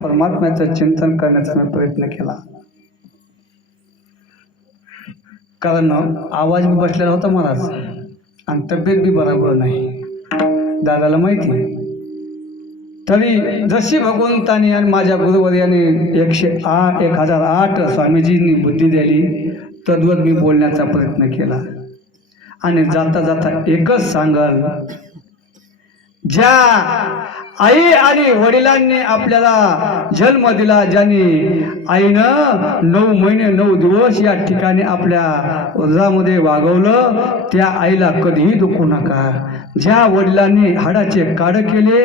परमात्म्याचं चिंतन करण्याचा मी प्रयत्न केला. कारण आवाज बी बसलेला होता महाराज आणि तब्येत बी बरोबर नाही. दादाला माहिती तरी जशी भगवंतानी आणि माझ्या गुरुवर एकशे आठ एक हजार आठ स्वामीजींनी बुद्धी दिली तद्वत मी बोलण्याचा प्रयत्न केला. आणि जाता जाता एकच सांगाल ज्या आई आणि वडिलांनी आपल्याला जन्म दिला ज्यांनी आईनं नऊ महिने नऊ दिवस या ठिकाणी आपल्या उदरामध्ये वागवलं त्या आईला कधीही दुखू नका. ज्या वडिलांनी हाडाचे काड केले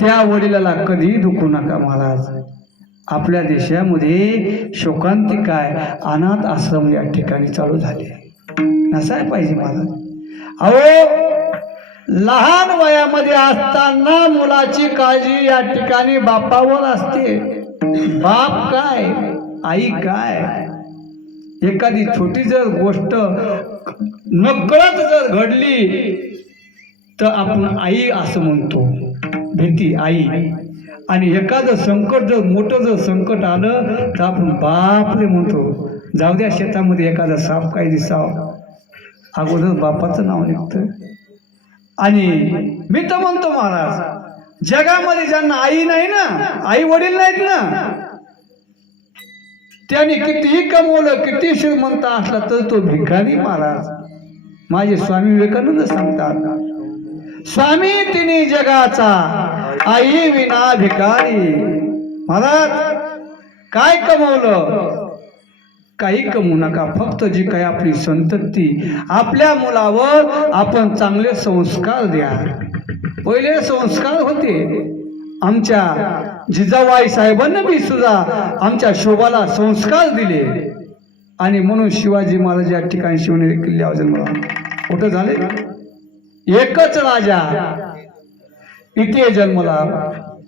त्या वडिलाला कधीही दुखू नका महाराज. आपल्या देशामध्ये शोकांतिकाय अनाथ आश्रम या ठिकाणी चालू झाले. नसाय पाहिजे महाराज. अहो लहान वयामध्ये असताना मुलाची काळजी या ठिकाणी बापावर असते. बाप काय? आई काय? एखादी छोटी जर गोष्ट नकळत जर घडली तर आपण आई असं म्हणतो. भीती आई. आणि एखादं संकट जर मोठं जर संकट आलं तर आपण बापरे म्हणतो. जाऊ द्या शेतामध्ये एखादा साप काय दिसाव? अगोदर बापाचं नाव निघतं. आणि मी तर म्हणतो महाराज जगामध्ये ज्यांना आई नाही ना आई वडील नाहीत ना त्यांनी कितीही कमवलं किती श्रीमंत असला तर तो भिकारी महाराज. माझे स्वामी विवेकानंद सांगतात स्वामी तिने जगाचा आई विना भिकारी. महाराज काय कमवलं? काही कमवू नका. फक्त जी काही आपली संतती आपल्या मुलावर आपण चांगले संस्कार द्या. पहिले संस्कार होते. आमच्या जिजाबाई साहेबांना मी सुद्धा आमच्या शोभाला संस्कार दिले. आणि म्हणून शिवाजी महाराज या ठिकाणी शिवनेरी किल्ल्यावर जन्मला कुठं झाले? एकच राजा. इथे जन्मला.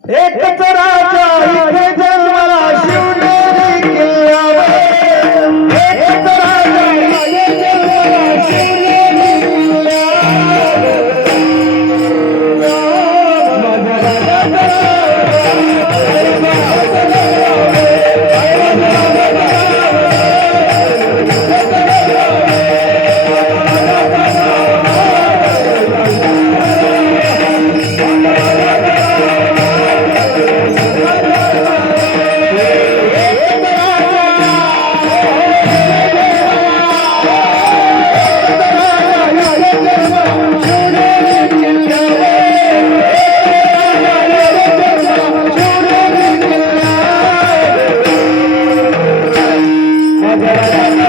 एकच राजा इथे जन्मला. शिवने Thank you.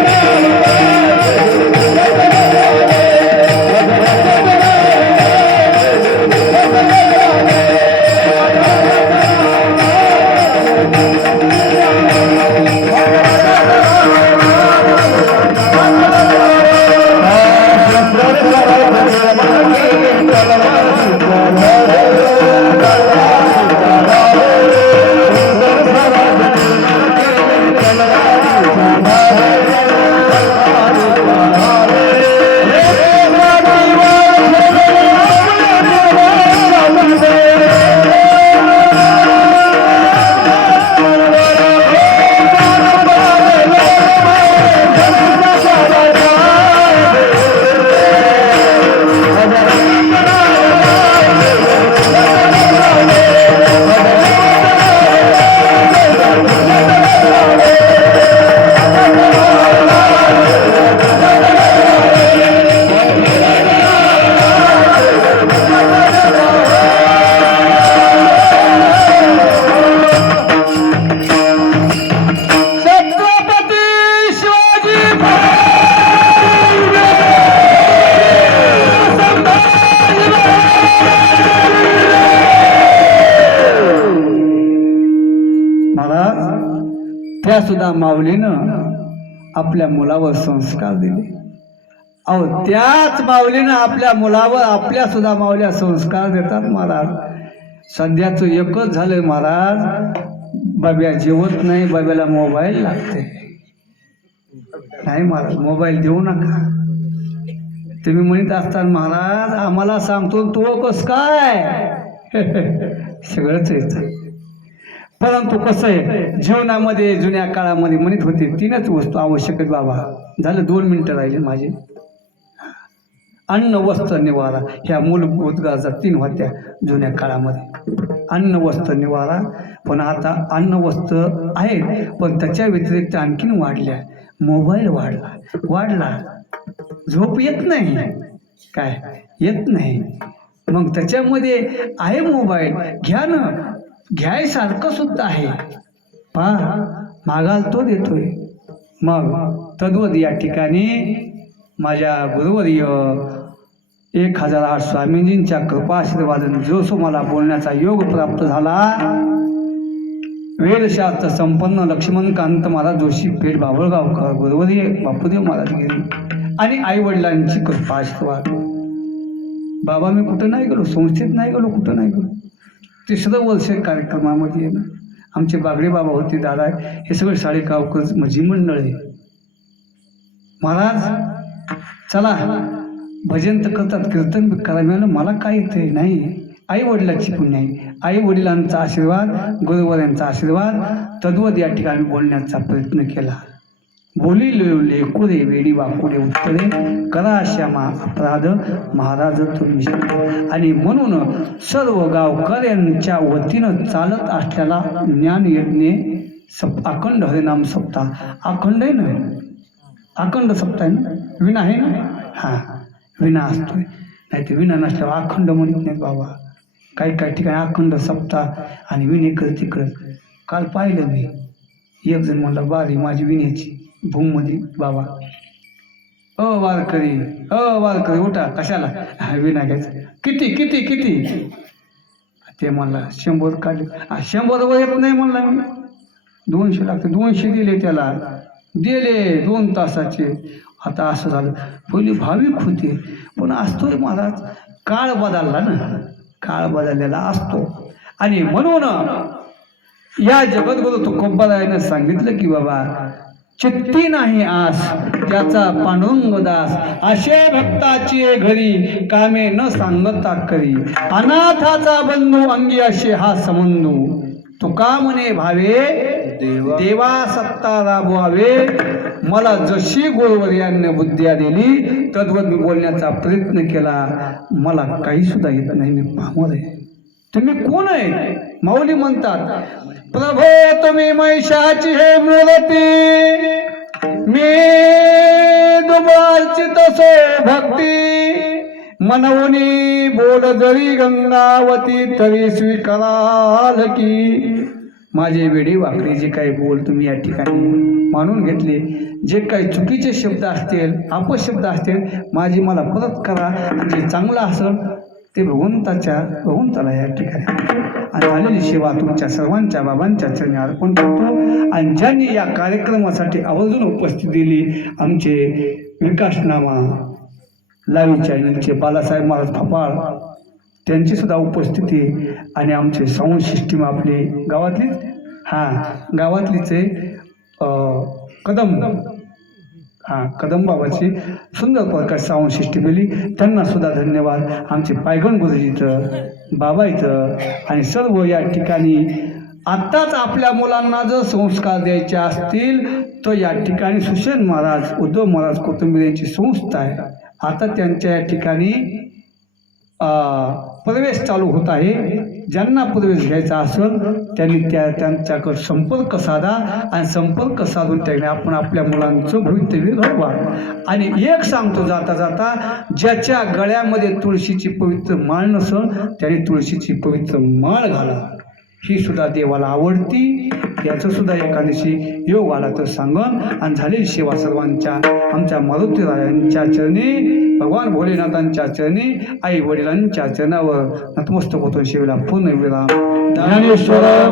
माऊलीनं आपल्या मुलावर संस्कार दिले. अहो त्याच माऊलीनं आपल्या मुलावर आपल्या सुद्धा माऊल्या संस्कार देतात महाराज. सध्याचं एकच झालंय महाराज बाब्या जेवत नाही बाब्याला मोबाईल लागते. नाही महाराज मोबाईल देऊ नका. तुम्ही म्हणत असताना महाराज आम्हाला सांगतो तो कस काय? सगळंच येतं. परंतु कसं आहे जीवनामध्ये जुन्या काळामध्ये म्हणत होते तीनच वस्तू आवश्यक आहेत बाबा. झालं दोन मिनिटं राहिले माझे. अन्न वस्त्र निवारा ह्या मूलभूत गरजा तीन होत्या जुन्या काळामध्ये. अन्न वस्त्र निवारा. पण आता अन्न वस्त्र आहेत पण त्याच्या व्यतिरिक्त आणखीन वाढल्या. मोबाईल वाढला. वाढला. झोप येत नाही. काय? येत नाही. मग त्याच्यामध्ये आहे मोबाईल. घ्या ना. घ्यायसारखं सुद्धा आहे. पहा मागाल तो देतोय. मग तद्वत या ठिकाणी माझ्या गुरुवर्य एक हजार आठ स्वामीजींच्या कृपाशीर्वादन जो मला बोलण्याचा योग प्राप्त झाला. वेदशास्त्र संपन्न लक्ष्मणकांत महाराज जोशी पेठ बाबळगावकर गुरुवरी बापूदेव महाराज गिरी आणि आई वडिलांची कृपा आशीर्वाद. बाबा मी कुठं नाही गेलो? संस्थेत नाही गेलो? कुठं नाही गेलो? तिसरं वर्ष कार्यक्रमामध्ये आहे ना आमचे बागडे बाबा होते दादा हे सगळे साडेगावकर माझी मंडळ आहे. महाराज चला भजन तर करतात कीर्तन बी करा. मिळालं मला काय येते नाही आई वडिलाची पुण्य आहे. आई वडिलांचा आशीर्वाद गुरुवारांचा आशीर्वाद तद्वत या ठिकाणी बोलण्याचा प्रयत्न केला. बोली लिवले कुरे वेडी वाकुडे उत्तरे? करा श्यामा अपराध? महाराज तुम्ही आणि म्हणून सर्व गावकऱ्यांच्या वतीनं चालत असलेला ज्ञान यज्ञ सप अखंड हरिनाम सप्ताह. अखंड आहे ना? अखंड सप्ताह आहे ना? विना आहे ना? हां विना असतोय. नाही ते विना नसल्यावर अखंड म्हणत नाही बाबा. काही काही ठिकाणी अखंड सप्ताह आणि विणे करत तिकडं काल पाहिलं मी. एक जण म्हणलं बारी माझी विण्याची. भूममध्ये बाबा. अ वारकरी अ वारकरी उठा कशाला? हा, विना घ्यायचं किती किती किती? ते म्हणला शंभर काढले. शंभर वर येत नाही म्हणला मी. दोनशे लागते. दोनशे दिले त्याला. दिले दोन तासाचे. आता असं झालं. पहिली भाविक होते. पण असतोय महाराज काळ बदलला ना. काळ बदललेला असतो. आणि म्हणून या जगद्गुरु तुकोबारायानं सांगितलं की बाबा चित्ती नाही आस त्याचा पांडुरंग दास. असे भक्ताची घरी कामे न सांगता करी. अनाथाचा बंधू अंगी असे हा संबंधू तुका म्हणे भावे देवा सत्ता राबवावे. मला जशी गुरुवर्याने बुद्ध्या दिली तद्वत मी बोलण्याचा प्रयत्न केला. मला काही सुद्धा येत नाही मी पामर आहे. तुम्ही कोण आहे? माऊली म्हणतात प्रभो तुम्ही महिषाची हे मूर्ती मी दुबारची तसे भक्ती मनवनी बोल जरी गंगावती तरी स्वीकाराल की. माझे वेडी वाकडी जे काही बोल तुम्ही या ठिकाणी मानून घेतले. जे काही चुकीचे शब्द असतील अपशब्द असतील माझी मला परत करा. जे चांगलं असेल ते भगवंताच्या भगवंताला या ठिकाणी आणि आलेली सेवा तुमच्या सर्वांच्या बाबांच्या चरणी अर्पण करतो. आणि ज्यांनी या कार्यक्रमासाठी आवर्जून उपस्थिती दिली आमचे विकासनामा लावी चॅनलचे बालासाहेब महाराज फपाळ त्यांची सुद्धा उपस्थिती आणि आमचे साऊंड सिस्टीम आपली गावातलीच हां गावातलीचे कदम कदम बाबाची सुंदर प्रकाश साऊंड सिस्टीम दिली त्यांना सुद्धा धन्यवाद. आमचे पायगण गुरुजी इथं बाबा इथं आणि सर्व या ठिकाणी. आत्ताच आपल्या मुलांना जर संस्कार द्यायचे असतील तर या ठिकाणी सुशेन महाराज उद्धव महाराज कुटुंबियांची संस्था आहे. आता त्यांच्या या ठिकाणी प्रवेश चालू होत आहे. ज्यांना प्रवेश घ्यायचा असेल त्यांनी त्या त्यांच्याकडे संपर्क साधा आणि संपर्क साधून त्याने आपण आपल्या मुलांचं भवितव्य घडवा. आणि एक सांगतो जाता जाता ज्याच्या गळ्यामध्ये तुळशीची पवित्र माळ नसल त्याने तुळशीची पवित्र माळ घाला. ही सुद्धा देवाला आवडती. याचं सुद्धा एकादशी योग आला तर सांगन. आणि झालेली सेवा सर्वांच्या आमच्या मारुतीरायांच्या चरणी भगवान भोलेनाथांच्या चरणी आई वडिलांच्या चरणावर नतमस्तक होतो. शिवला पूर्ण विराम ज्ञानेश्वर